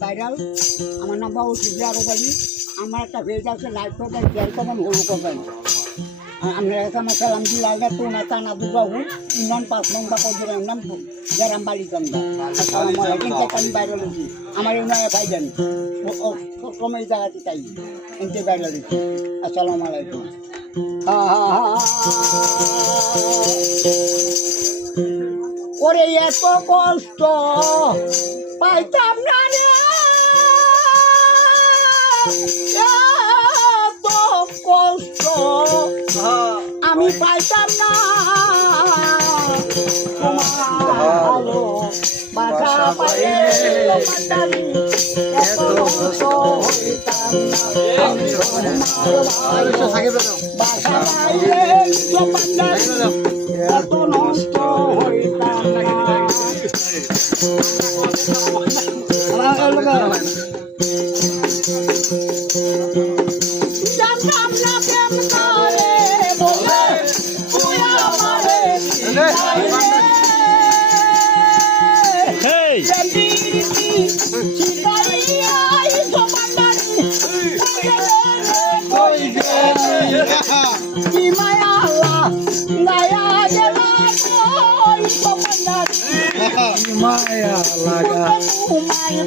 Viral আমার নাম বাবু সিদ্ধারত আলী। আমার একটা পেজ আছে, লাইক করবেন, শেয়ার করবেন, ফলো করবেন। আপনার কাছে আমার সালাম দিল আলগা তো না টানা দুবাবু ইউনিয়ন 5 নং বা কজরা নাম গ্রাম বালিকান্দা। আসসালামু আলাইকুম। আমি ভাইরাল হয়েছি, আমার ইউনিয়নে ভাইজান কমে জায়গাতে চাই এনতে ভাইরাল হয়েছি। আসসালামু আলাইকুম। ওরে এত কষ্ট পাইতাম না রে, এত কষ্ট আমি পাইতাম না ভালো বাসা পাইলে এত নষ্ট হইতাম না, বাসা পাইলে এত নষ্ট হইতাম না। জানতাম না প্রেম করে বলে তুই আমারে কি মায়া গায়া গেলা মায়া লাগা মায়া